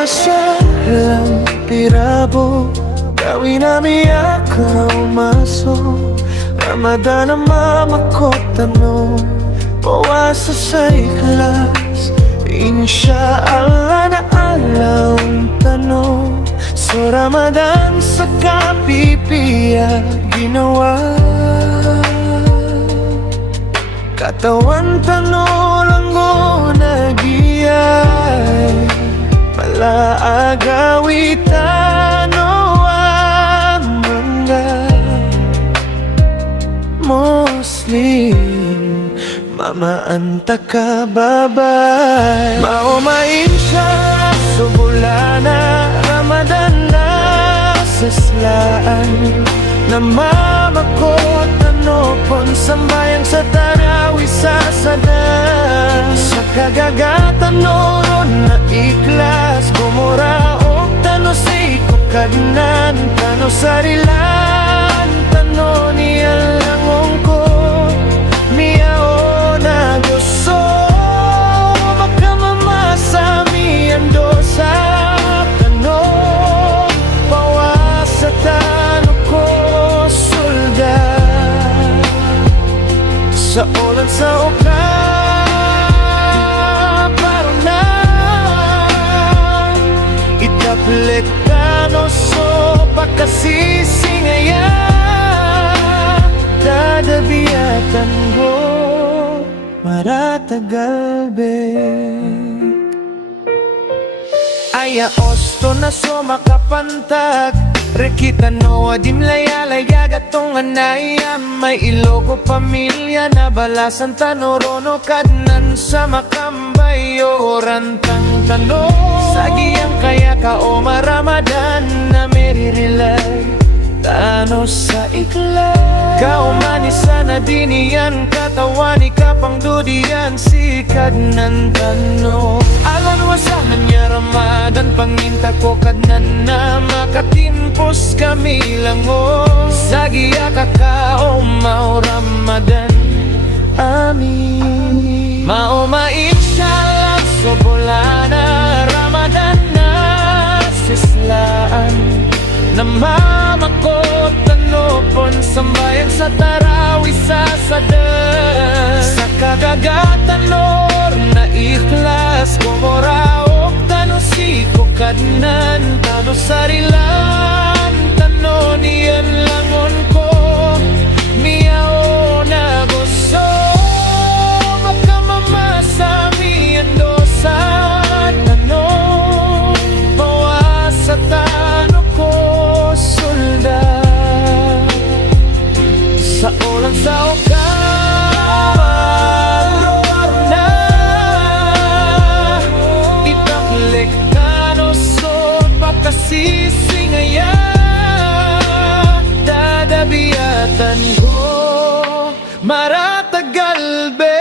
Pasyalang pirabo, gawin namiyak na umaso. Ramadan ang mamakot tanong, bawasa sa ikhlas. Insyaallah na alam tanong, so Ramadan sa kapipiya ginawa. Katawan tanong mo nagiyay, malaagawitan o amangga. Muslim, mamaanta ka babay. Maumain siya, subulana, Ramadan na saslaan. Namamakot tanopon, sambayang sa tarawi sa sadan. Sa kagagatan noron na iklas, gumuraok tano sa ikukadnan, tano sarilan, tano niya langong ko. Miyao na gusto, makamamasa ang dosa. Tano, bawas sa tano ko, sulda. Sa ulan sa uka, paro na itaplektano so pakasisingaya. Dadabiyatan ko maratagalbek. Aya osto na so makapantag, rekita no adim layalay gagatong anayam. May ilogo pamilya na balasan tanorono, kadnan sa makambayo rantang tano. Sagiyang kaya ka o maramadan na meririlay, tano sa ikla. Kaumani sana dinian, katawani ka pang dudian, sikad ng tano. Alan wasahan niya Ramadan, panginta ko kadnan na makatimpos kami lango. Sagiya kakao mau Ramadan, amin. Maumain siya lang so bulana, Ramadan na sislaan. Namamakot tanopon, sambayang sa tarawi sa sadan. Sa kagagatan lor na ikhlas, gumuraok tano siko kadnan, tano sarilan, tano niyan langon ko. Miyao na gusto, makamamasa miyan dosa. Tano, bawas sa tano ko, sulda. Sa ulan sa uka, na itaplektano so pakasisingaya. Dadabiyatan ko maratagalbe.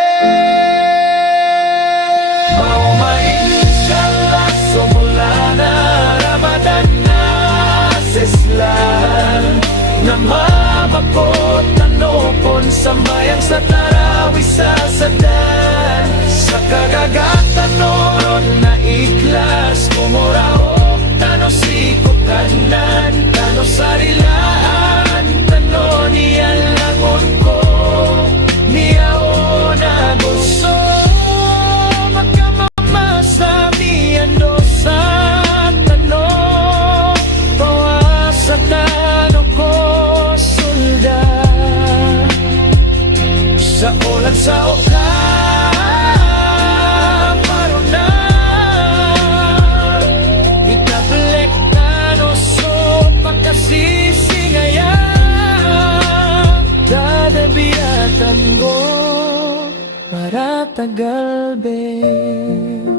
Maumain siya lang so mula na Ramadan na sislan. Namamakot tanopon, sambayang sa tarawi sa sadan. Sa kagagatan noron na iklas, gumuraok tano siko kanan, tano sarilaan, tano niyan langon ko. Niyao na gusto, makamamasa miyan dosa. Tano, bawas sa tano ko, sulda. Sa ulan sa uka, paro na itaplektano so pakasisingaya. Dadabiyatan ko maratagalbek.